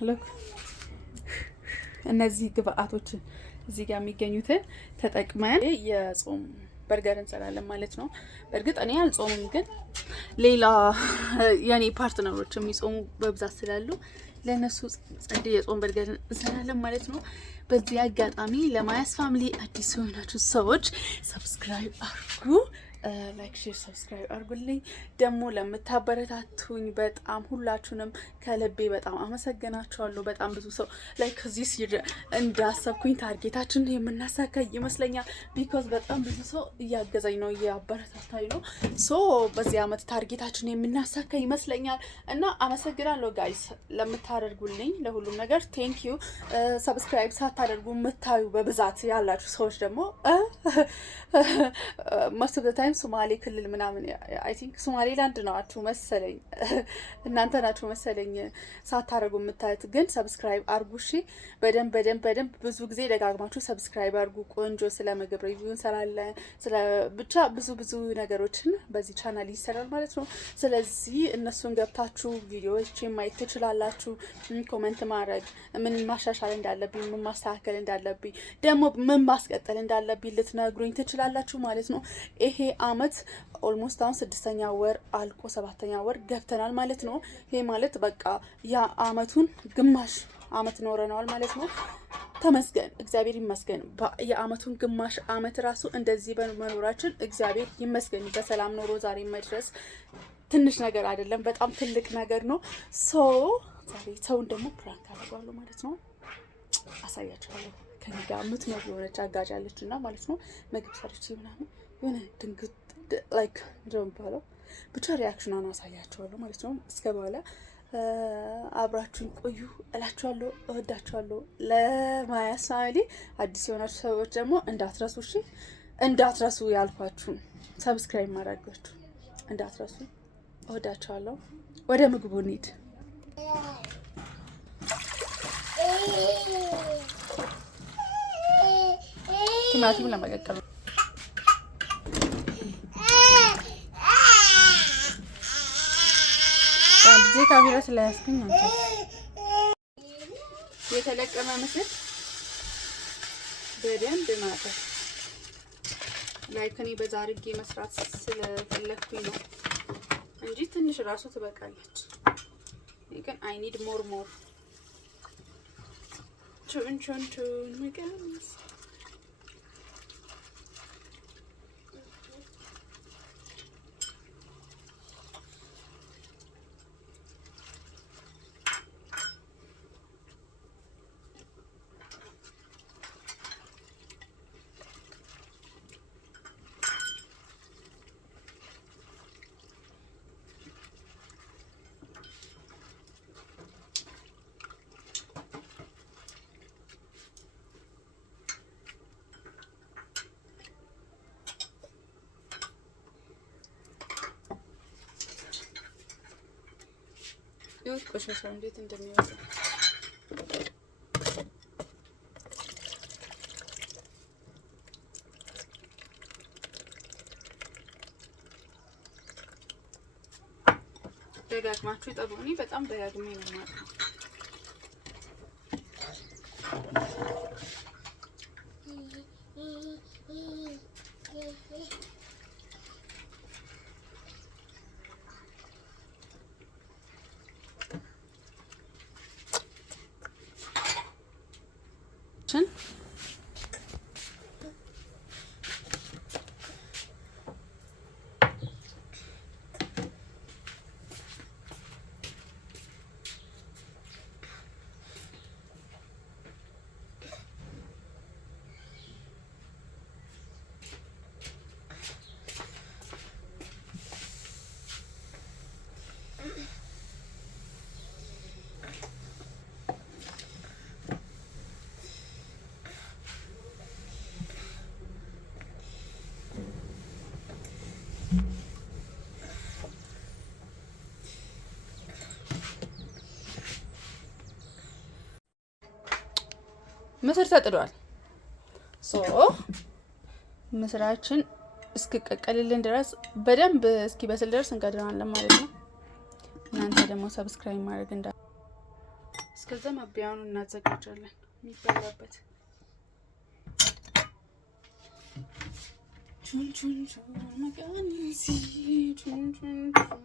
ሎክ እነዚህ ግብአቶች እዚህ ጋር የሚገኙትን ተጠቅመን የጾም በርገር እንሰራለን ማለት ነው። በእርግጥ እኔ አልጾምም፣ ግን ሌላ የኔ ፓርትነሮች የሚጾሙ በብዛት ስላሉ ለነሱ ጸድ የጾም በርገር እንሰራለን ማለት ነው። በዚህ አጋጣሚ ለማያስ ፋሚሊ አዲስ የሆናችሁ ሰዎች ሰብስክራይብ አድርጉ፣ ላይክ ሼር ሰብስክራይብ አድርጉልኝ። ደግሞ ለምታበረታቱኝ በጣም ሁላችሁንም ከልቤ በጣም አመሰግናችኋለሁ። በጣም ብዙ ሰው ላይክ እዚህ ሲል እንዳሰብኩኝ ታርጌታችን የምናሳካ ይመስለኛል። ቢኮዝ በጣም ብዙ ሰው እያገዘኝ ነው፣ እያበረታታኝ ነው። ሶ በዚህ አመት ታርጌታችን የምናሳካ ይመስለኛል እና አመሰግናለሁ ጋይስ ለምታደርጉልኝ ለሁሉም ነገር ቴንክ ዩ። ሰብስክራይብ ሳታደርጉ የምታዩ በብዛት ያላችሁ ሰዎች ደግሞ most of the time ሶማሌ ክልል ምናምን አይ ቲንክ ሶማሌላንድ ናችሁ መሰለኝ እናንተ ናችሁ መሰለኝ ሳታረጉ የምታዩት፣ ግን ሰብስክራይብ አርጉ እሺ። በደንብ ብዙ ጊዜ ደጋግማችሁ ሰብስክራይብ አርጉ። ቆንጆ ስለ ምግብ ሪቪው እንሰራለን፣ ስለ ብቻ ብዙ ነገሮችን በዚህ ቻናል ይሰራል ማለት ነው። ስለዚህ እነሱን ገብታችሁ ቪዲዮዎችን ማየት ትችላላችሁ። ኮሜንት ማድረግ፣ ምን ማሻሻል እንዳለብኝ፣ ምን ማስተካከል እንዳለብኝ፣ ደግሞ ምን ማስቀጠል እንዳለብኝ ልትነግሩኝ ትችላላችሁ ማለት ነው። ይሄ አመት ኦልሞስት አሁን 6ኛ ወር አልቆ 7ኛ ወር ገብተናል ማለት ነው። ይሄ ማለት በቃ ያ አመቱን ግማሽ አመት ኖረናል ማለት ነው። ተመስገን እግዚአብሔር ይመስገን። የአመቱን ግማሽ አመት ራሱ እንደዚህ በመኖራችን እግዚአብሔር ይመስገን። በሰላም ኖሮ ዛሬ መድረስ ትንሽ ነገር አይደለም፣ በጣም ትልቅ ነገር ነው። ዛሬ ሰውን ደግሞ ፕራንክ አደርጋለሁ ማለት ነው። አሳያችኋለሁ። ከኔ ጋር የምትኖር የሆነች አጋዥ አለችና ማለት ነው። ምግብ ሰርቼ ምናምን የሆነ ድንግጥ ላይክ እንደምባለው ብቻ ሪያክሽኗን አሳያችኋለሁ ማለት ነው። እስከ በኋላ አብራችሁን ቆዩ እላችኋለሁ። እወዳችኋለሁ። ለማያስ ፋሚሊ አዲስ የሆናችሁ ሰዎች ደግሞ እንዳትረሱ እሺ፣ እንዳትረሱ ያልኳችሁ ሰብስክራይብ ማድረጋችሁ እንዳትረሱ። እወዳችኋለሁ። ወደ ምግቡ እንሂድ። ቲማቲም ለመቀቀል እዚህ ካሜራ ስለያዝኩኝ ነው የተለቀመ ምስል በደንብ ማጠፍ ላይክ እኔ በዛ አድርጌ መስራት ስለፈለኩኝ ነው እንጂ ትንሽ ራሱ ትበቃለች። ግን አይ ኒድ ሞር ቹን መቀነስ ይሁን ቆሻሻ እንዴት እንደሚወጣ ደጋግማችሁ ጠቡ። እኔ በጣም ደጋግሜ ነው ማለት ነው። ምስር ተጥዷል። ምስራችን እስኪቀቀልልን ድረስ በደንብ እስኪበስል ድረስ እንቀድራለን ማለት ነው። እናንተ ደግሞ ሰብስክራይብ ማድረግ እስከዛ ማቢያውን እናዘጋጃለን የሚበላበት። ቹን ቹን ቹን መጋኒሲ ቹን ቹን ቹን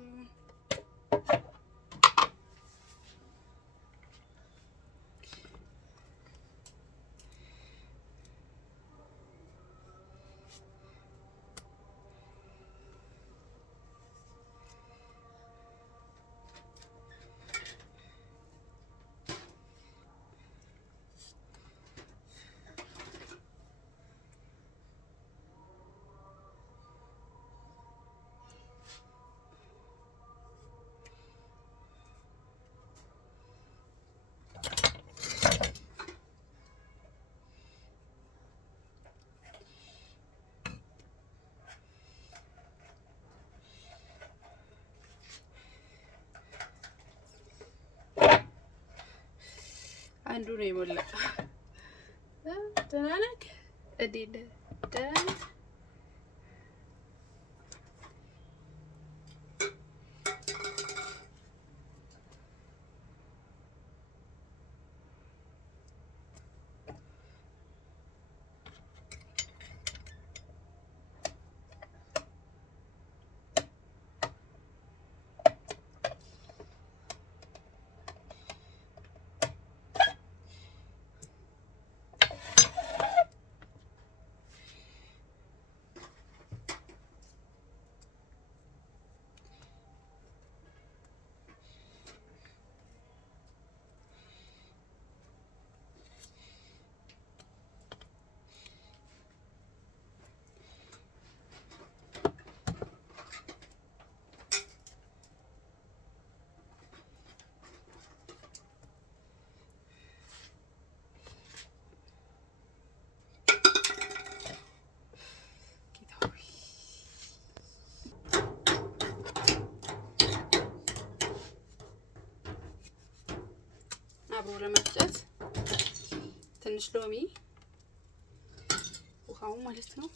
አንዱ ነው የሞላ። ደህና ነህ? እንዴት ነህ? ደህና ነህ? አብሮ ለመፍጨት ትንሽ ሎሚ ውሃው ማለት ነው።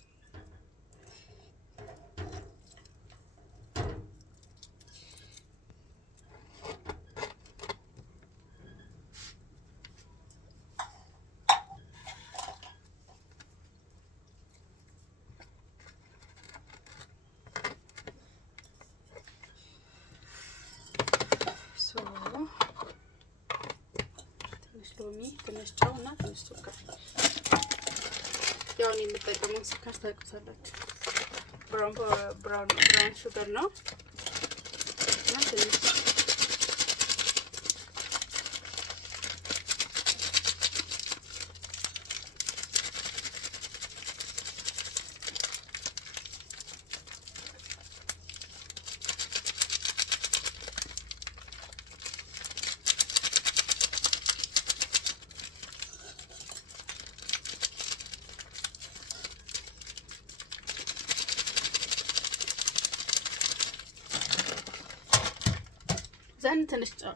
ሎሚ ትንሽ ጨው እና ትንሽ ሱካር። ያው እኔ የምጠቀመው ሱካር ታውቁታላችሁ፣ ብራውን ሹገር ነው እና ትንሽ ዘን ትንሽ ጨው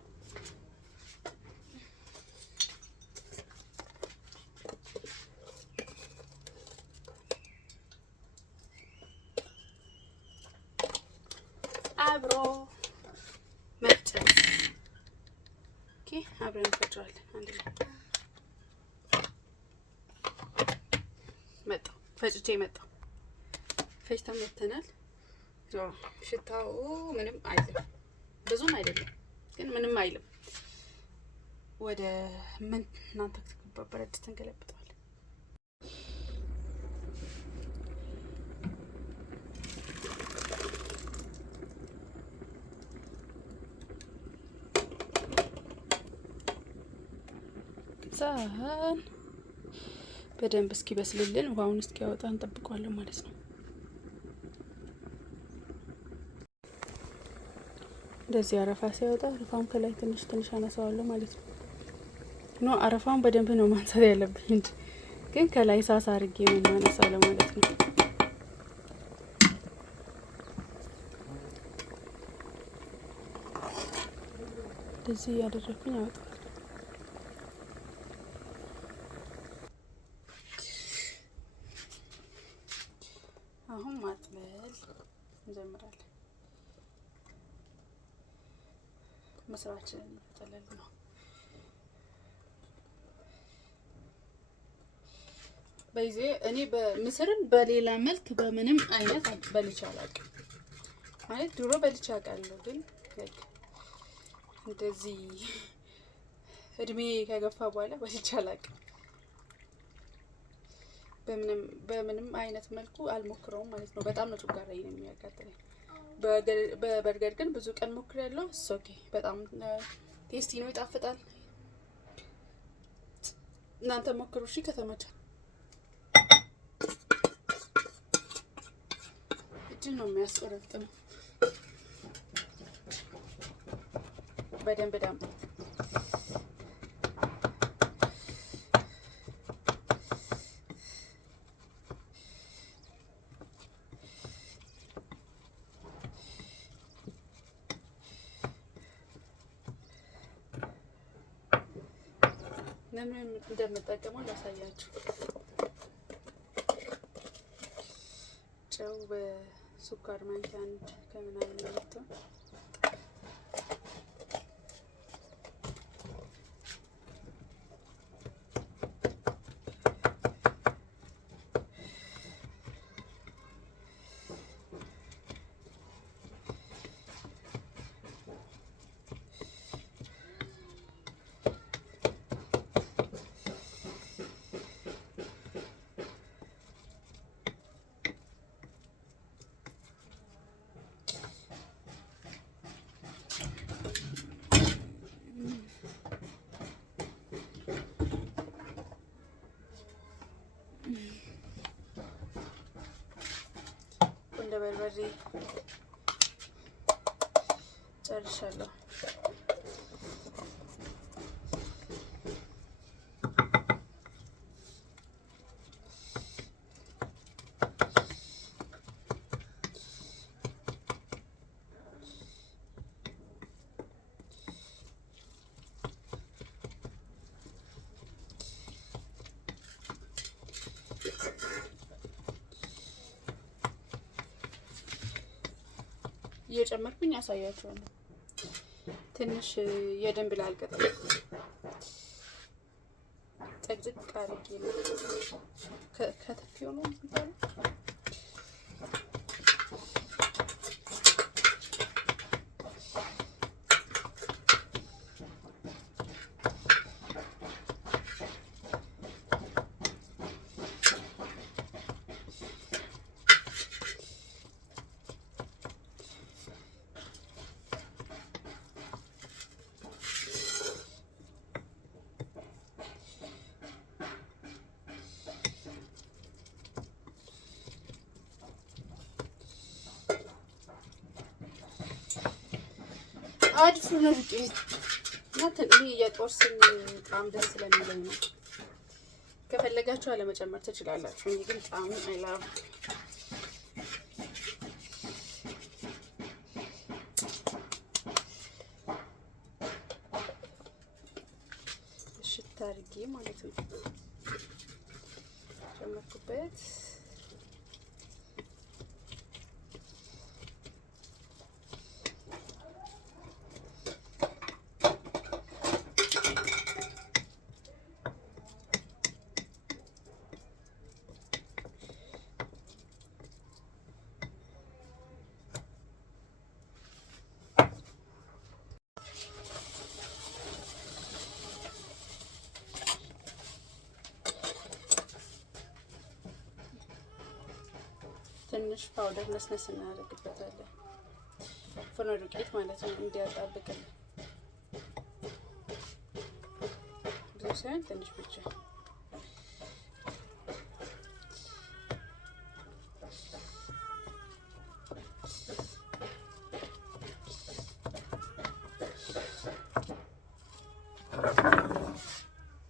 አብሮ መፍጨት። ኦኬ አብረን እንፈጨዋለን አንድ ላይ። መጣው ፈጭቼ መጣው ፈጭተን መተናል። ሽታው ምንም አይልም፣ ብዙም አይደለም ግን ምንም አይልም። ወደ ምን እናንተ ብረት ድስት እንገለብጠዋለን። ዛን በደንብ እስኪበስልልን ውሃውን እስኪያወጣ እንጠብቀዋለን ማለት ነው። እንደዚህ አረፋ ሲያወጣ አረፋውን ከላይ ትንሽ ትንሽ አነሳዋለሁ ማለት ነው። ኖ አረፋውን በደንብ ነው ማንሳት ያለብኝ እንጂ ግን ከላይ ሳሳ አድርጌ ነው ማነሳው ለማለት ነው። እንደዚህ እያደረኩኝ አወጣዋለሁ። አሁን ማጥበል እንጀምራለን። መስራችንን እየጠለልን ነው። በዚህ እኔ በምስርን በሌላ መልክ በምንም አይነት በልቼ አላውቅም። ማለት ድሮ በልቼ አውቃለሁ፣ ግን እንደዚህ እድሜ ከገፋ በኋላ በልቼ አላውቅም። በምንም አይነት መልኩ አልሞክረውም ማለት ነው። በጣም ነው ጨጓራዬ ነው የሚያቃጥለኝ። በበርገር ግን ብዙ ቀን ሞክሬያለሁ። ኦኬ በጣም ቴስቲ ነው፣ ይጣፍጣል። እናንተ ሞክሩ እሺ ከተመቻ። እጅን ነው የሚያስቆረጥመው። በደንብ ዳም ለምን እንደምጠቀመው ላሳያችሁ። ጨው በሱካር ማንኪያ አንድ ከምናምን ነው። እንደ በርበሬ ጨርሻለሁ። እየጨመርኩኝ ያሳያችኋለሁ። ትንሽ የድንብላል ቅጠል ጠቅጥቅ አድርጌ ነው ከተፊው ነው የሚባለው። አዲስ ነው ዱቄት ማለት እኔ የጦርስኝ ጣም ደስ ስለሚለኝ ነው። ከፈለጋችሁ አለመጨመር ትችላላችሁ። እኔ ግን ጣም አይላም። እሽት አድርጌ ማለት ነው ጨመርኩበት። ትንሽ ፓውደር ነስነስ እናደርግበታለን። ፍርኖ ዱቄት ማለት ነው እንዲያጣብቅልን። ብዙ ሳይሆን ትንሽ ብቻ።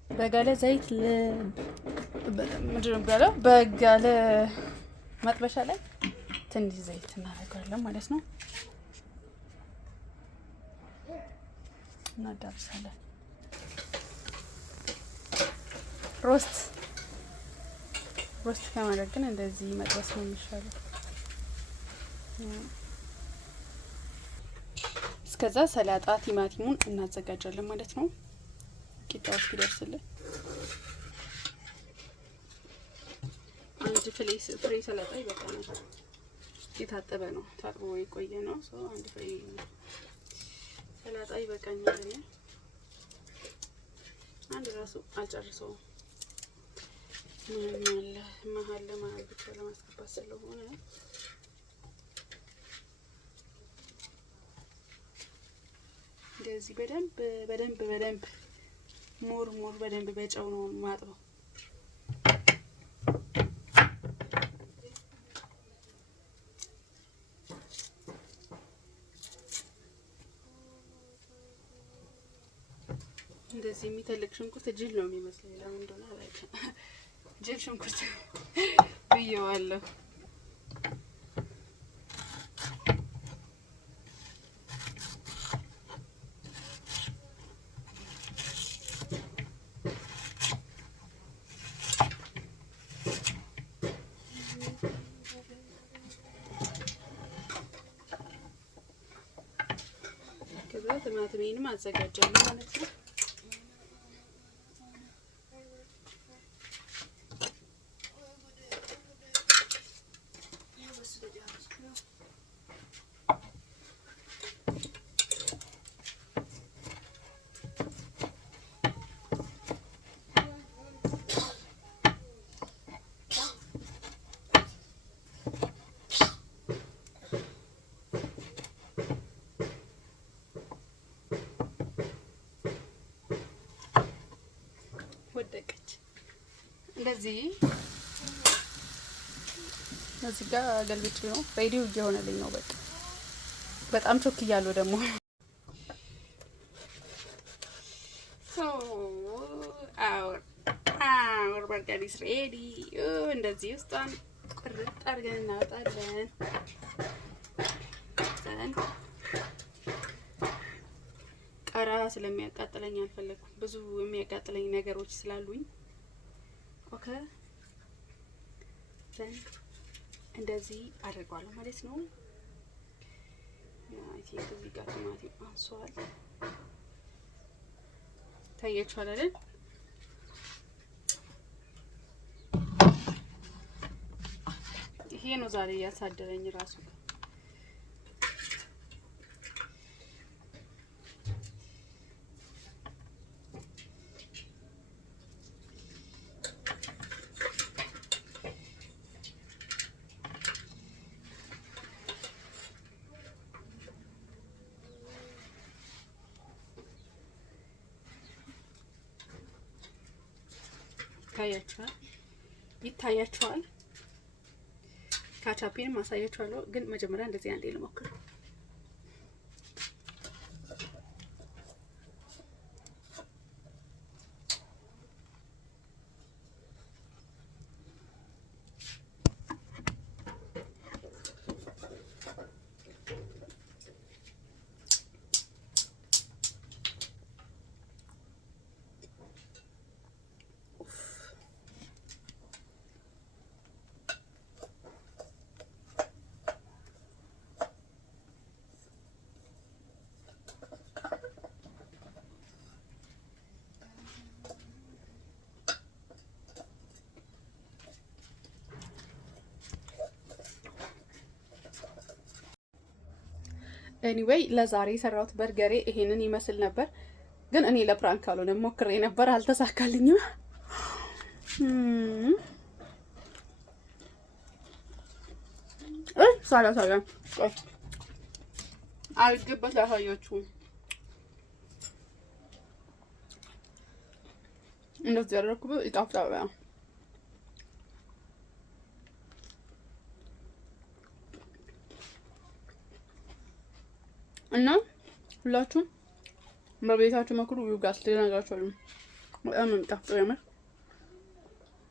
በጋለ ዘይት ምንድነው የሚባለው? በጋለ መጥበሻ ላይ ትንሽ ዘይት እናደርጋለን ማለት ነው። እናዳብሳለን። ሮስት ከማድረግ ግን እንደዚህ መጥበስ ነው የሚሻለው። እስከዛ ሰላጣ ቲማቲሙን እናዘጋጃለን ማለት ነው። ቂጣው እስኪደርስልን አንድ ፍሬ ሰላጣ ይበቃናል። የታጠበ ነው፣ ታጥቦ የቆየ ነው። አንድ ፍሬ ሰላጣ ይበቃኛል። አንድ ራሱ አልጨርሰውም። መሀል ለመሀል ብቻ ለማስገባት ስለሆነ እንደዚህ በደንብ ሞር በደንብ በጨው ነው ማጥበው። እንደዚህ የሚተልቅ ሽንኩርት ጅል ነው የሚመስለኝ። ለምን እንደሆነ አላውቅም። ጅል ሽንኩርት ብየዋለሁ። ከዛ ቲማቲሜንም አዘጋጃለሁ ማለት ነው። ወደቀች እንደዚህ እዚህ ጋር ገልብጬ ነው ሬዲዮ እየሆነልኝ ነው። በቃ በጣም ቾክ እያለሁ ደግሞ our burger is ready። እንደዚህ ውስጧን ቁርጥ አድርገን እናወጣለን። ቃራ ስለሚያቃጥለኝ አልፈለኩም። ብዙ የሚያቃጥለኝ ነገሮች ስላሉኝ ኦኬ እንደዚህ አድርጓለሁ ማለት ነው። አይ ቲንክ እዚህ ጋር ቲማቲም አንሷል። ታያችኋል አይደል? ይሄ ነው ዛሬ ያሳደረኝ ራሱ። ይታያችኋል። ካቻፒን ማሳያችኋለሁ፣ ግን መጀመሪያ እንደዚህ አንዴ ልሞክር። ኤኒዌይ ለዛሬ የሰራሁት በርገሬ ይሄንን ይመስል ነበር። ግን እኔ ለፕራንክ አልሆነ ሞክሬ ነበር፣ አልተሳካልኝም። ሳላሳያ አልገበት ላሳያችሁ። እንደዚህ ያደረኩበት ይጣፍጣል። እና ሁላችሁም በቤታችሁ መክሩ። ዩጋስ ለነጋችሁ በጣም የሚጣፍጠው የምር።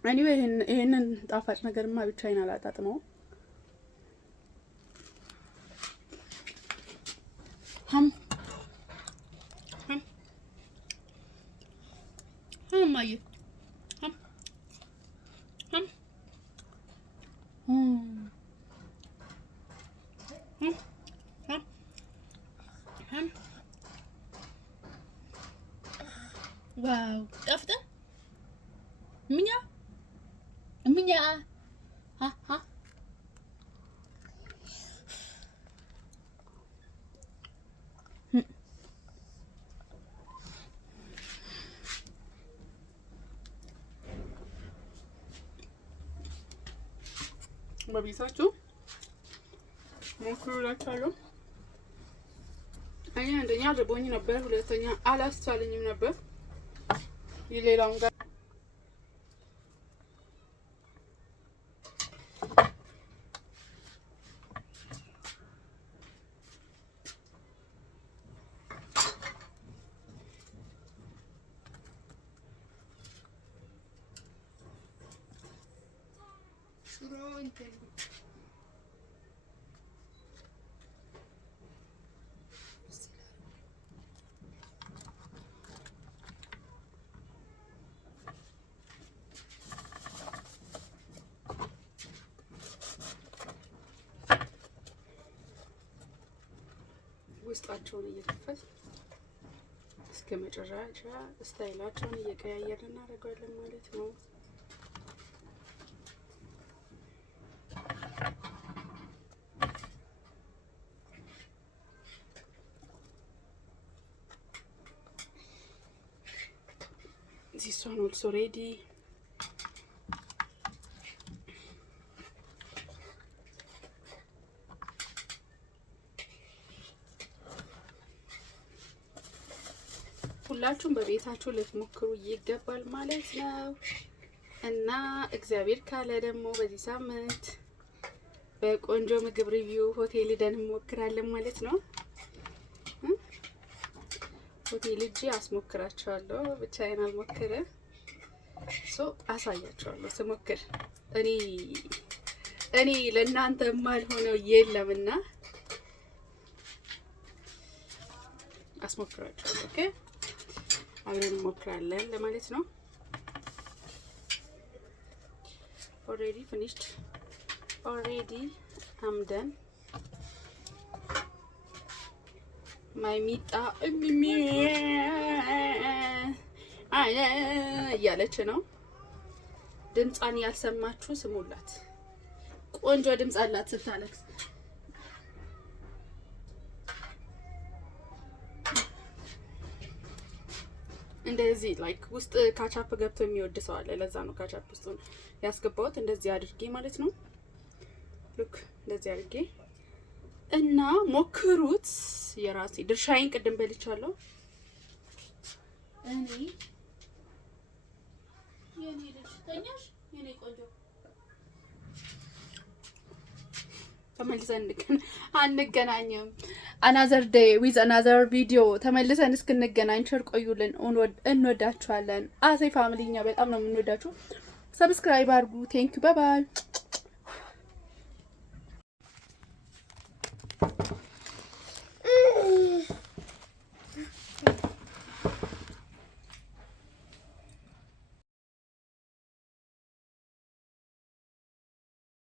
ኤኒዌይ ይሄንን ጣፋጭ ነገርማ ብቻዬን አላጣጥመው። ማየ ዋው ጣፍጣ ምኛ በቤታችሁ ሞክሩላችኋለሁ። እኔ አንደኛ ርቦኝ ነበር፣ ሁለተኛ አላስቻለኝም ነበር የሌላውን ጋር ውስጣቸውን እየከፈት እስከ መጨረሻ ስታይላቸውን እየቀያየርን እናደርጋለን ማለት ነው። This one also ready. ሁላችሁም በቤታችሁ ልትሞክሩ ይገባል ማለት ነው። እና እግዚአብሔር ካለ ደግሞ በዚህ ሳምንት በቆንጆ ምግብ ሪቪው ሆቴል ሄደን እንሞክራለን ማለት ነው። ሆቴል ሄጄ አስሞክራቸዋለሁ። ብቻዬን አልሞክርም። አሳያቸዋለሁ ስሞክር። እኔ ለእናንተ የማልሆነው የለምና አስሞክራቸዋለሁ። ኦኬ አብረን እንሞክራለን ለማለት ነው። already finished, already I'm done. my ሚጣ እያለች ነው። ድምጿን ያልሰማችሁ ስሙላት። ቆንጆ ድምጽ አላት ስታለቅስ። እንደዚህ ላይክ ውስጥ ካቻፕ ገብቶ የሚወድ ሰው አለ። ለዛ ነው ካቻፕ ውስጥ ያስገባሁት። እንደዚህ አድርጌ ማለት ነው። ሉክ እንደዚህ አድርጌ እና ሞክሩት። የራሴ ድርሻዬን ቅድም በልቻለሁ። እኔ የኔ ደስተኛሽ የኔ ቆንጆ ተመልሰን አንገናኝም። አናዘር ዴይ ዊዝ አናዘር ቪዲዮ ተመልሰን እስክንገናኝ ቸር ቆዩልን። እንወዳችኋለን። አሴ ፋሚሊ እኛ በጣም ነው የምንወዳችሁ። ሰብስክራይብ አድርጉ። ቴንክ ዩ ባይ ባይ።